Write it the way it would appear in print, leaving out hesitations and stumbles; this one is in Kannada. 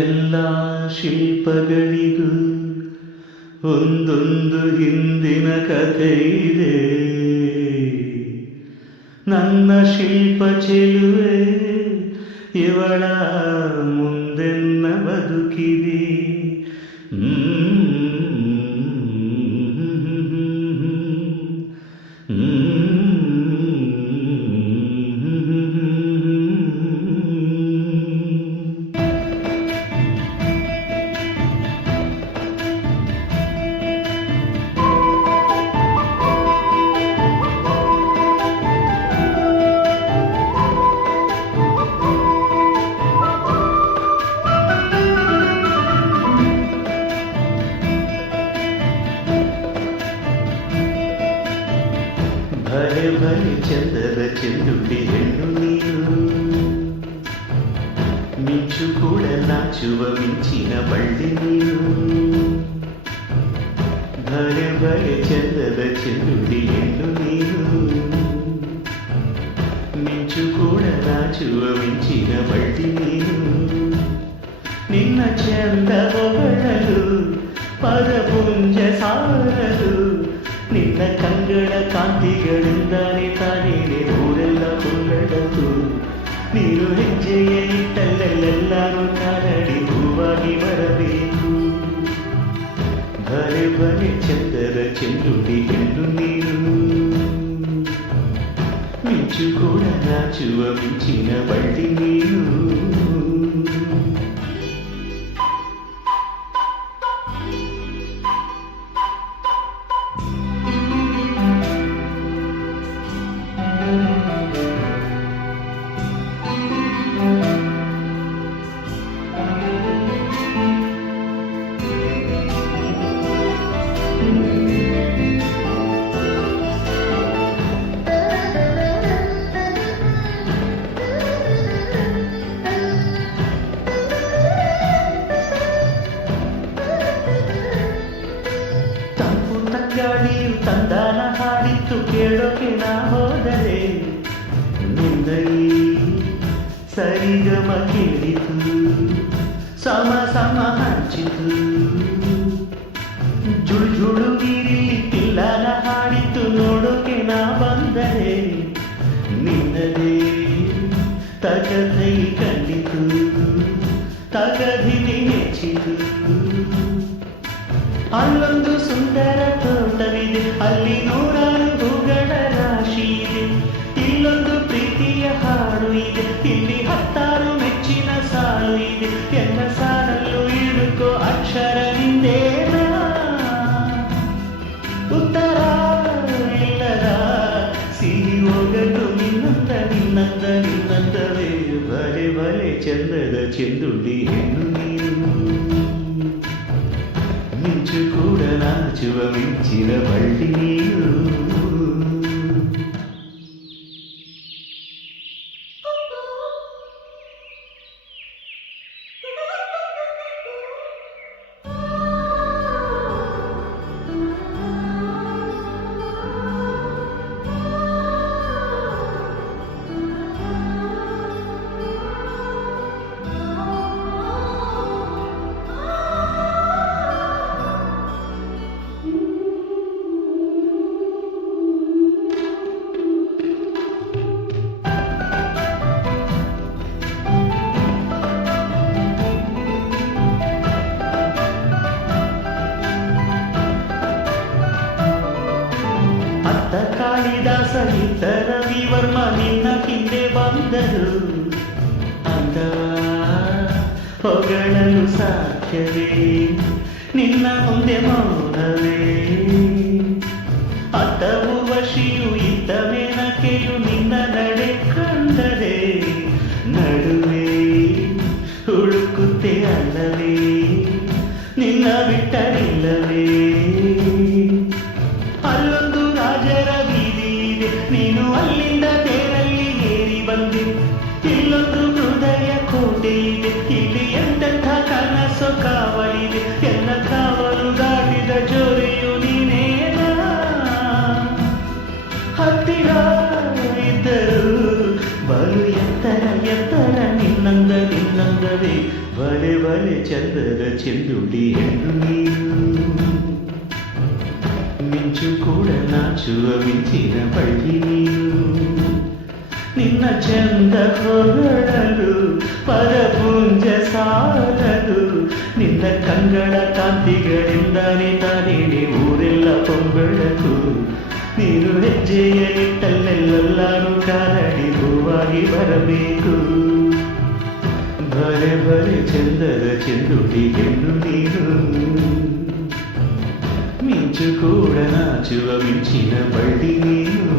ಎಲ್ಲ ಶಿಲ್ಪಗಳಿಗೂ ಒಂದೊಂದು ಹಿಂದಿನ ಕಥೆ ಇದೆ. ನನ್ನ ಶಿಲ್ಪ ಚೆಲುವೆ ಇವಳ ಮುಂದೆನ್ನ ಬದುಕಿದೆ. ಭಲೆ ಭಲೆ ಚಂದದ ಚೆಂದುಳ್ಳಿ ಹೆಣ್ಣು ನೀನು, ಮಿಂಚು ಕೂಡ ನಾಚುವ ಮಿಂಚಿನ ಬಳ್ಳಿ ನೀನು. ಭಲೆ ಭಲೆ ಚಂದದ ಚೆಂದುಳ್ಳಿ ಹೆಣ್ಣು ನೀನು, ಮಿಂಚು ಕೂಡ ನಾಚುವ ಮಿಂಚಿನ ಬಳ್ಳಿ ನೀನು. ನಿನ್ನ ಚಂದ ಹೊಗಳಲು ಪದಪುಂಜ ಸಾರದು, ನಿನ್ನ ಕಂಗಳ ಕಾಂತಿಗಳಿಂದಾನೆ ತಾನೇನೆ ಊರೆಲ್ಲ ಹೊಗಳದು. ನೀನು ಹೆಜ್ಜೆಯ ಇಟ್ಟಲ್ಲೆಲ್ಲಾರು ಕಾಲಡಿ ಹೂವಾಗಿ ಬರಬೇಕು. ಭಲೆ ಭಲೆ ಚಂದದ ಚೆಂದುಳ್ಳಿ ಹೆಣ್ಣು ನೀನು, ಮಿಂಚು ಕೂಡ ನಾಚುವ ಮಿಂಚಿನ ಬಳ್ಳಿ ನೀನು. ಗಾಳಿಯು ತಂದಾನ ಹಾಡಿತ್ತು ಕೇಳೋಕೆ ನಾ ಹೋದರೆ, ನಿಂದೈ ಸರಿಗಮ ಕೇಳಿತು ಸಮ ಸಮ ಹಂಚಿತು. ಜುಳು ಜುಳು ನೀರಿಲ್ಲಿ ಪಿಲ್ಲನ ಹಾಡಿತ್ತು ನೋಡೋಕೆ ನಾ ಬಂದರೆ, ನಿನ್ನದೇ ತಗದೈ ಕಂಡಿತು ತಗದಿನಿ ಹೆಚ್ಚಿತು. ಅಲ್ಲೊಂದು ಸುಂದರ ತೋಟವಿದೆ, ಅಲ್ಲಿ ನೂರಾರು ಹೂಗಳ ರಾಶಿ ಇದೆ. ಇಲ್ಲೊಂದು ಪ್ರೀತಿಯ ಹಾಡು ಇದೆ, ಇಲ್ಲಿ 10 ಮೆಚ್ಚಿನ ಸಾಲು ಇದೆ. ಎಲ್ಲ ಸಾಲಲ್ಲೂ ಇಡುಕೋ ಅಕ್ಷರ ನಿಂದೇನ, ಉತ್ತರ ಇಲ್ಲದ ಸಿಹಿ ಹೋಗಲು ನಿನ್ನಂದ ನಿನ್ನಂದ ನಿನ್ನಂದವೇ. ಭಲೆ ಭಲೆ ಚಂದದ ಚೆಂದುಳ್ಳಿ ಹೆಣ್ಣು ನೀನು, ಮಿಂಚು ಕೂಡ ನಾಚುವ ಮಿಂಚಿನ ಬಳ್ಳಿ ನೀನು. ಕಾಳಿದಾಸ ಇದ್ದ ರವಿವರ್ಮ ನಿನ್ನ ಹಿಂದೆ ಬಂದರು. ಅಂದ ಹೊಗಳಲು ಸಾಧ್ಯವೇ ನಿನ್ನ ಮುಂದೆ ಮೌನವೇ. ಅಥವು ವಶಿಯು ಇದ್ದ ಮೇನಕೆಯು ನಿನ್ನ ನಡೆ ಕಂಡರೆ, ನಡುವೆ ಹುಡುಕುತ್ತೆ ಅಲ್ಲವೇ ನಿನ್ನ ಬಿಟ್ಟರಿಲ್ಲವೇ. ಅಲ್ಲೊಂದು ರಾಜರ ಬೀದಿ ಇದೆ, ನೀನು ಅಲ್ಲಿಂದ ತೇರಲ್ಲಿ ಏರಿ ಬಂದೆ. ಇಲ್ಲೊಂದು ಹೃದಯ ಕೋಟೆ ಇದೆ, ಇಲ್ಲಿ ಎಂತೆಂಥ ಕನಸು ಕಾವಲಿದೆ. ಎಲ್ಲ ಕಾವಲು ದಾಟಿದ ಜೋರಿಯು ನೀನೇನ. ಹತ್ತಿರ ಇದ್ದರು ಬಲು ಎತ್ತರ ಎತ್ತರ ನಿನ್ನಂದ ನಿನ್ನಂದವೇ. ಭಲೆ ಬಲೆ ಚಂದದ ಚೆಂದುಡಿ ಹೆಣ್ಣು ನೀನು ಮಿಂಚು ಕೂಡ ನಾಚುವ ಮಿಂಚಿನ ಬಳ್ಳಿ ನೀನು ನಿನ್ನ ಚಂದ ಹೊಗಳಲು ಪರಪುಂಜ ಸಾಲದು ನಿನ್ನ ಕಂಗಳ ಕಾಂತಿಗಳಿಂದಾನೆ ತಾನೇನೆ ಊರೆಲ್ಲ ಪೊಂಬೆಳಕು ನೀನು ಹೆಜ್ಜೆಯ ಇಟ್ಟಲ್ಲೆಲ್ಲಾನು ಕಾಲಡಿ ಹೂವಾಗಿ ಬರಬೇಕು ಬರೆ ಬರೆ ಚಂದದ ಚೆಂದುಡಿ ಹೆಣ್ಣು ನೀನು ಮಿಂಚು ಕೂಡ ನಾಚುವ ಮಿಂಚಿನ ಬಳ್ಳಿ ನೀನು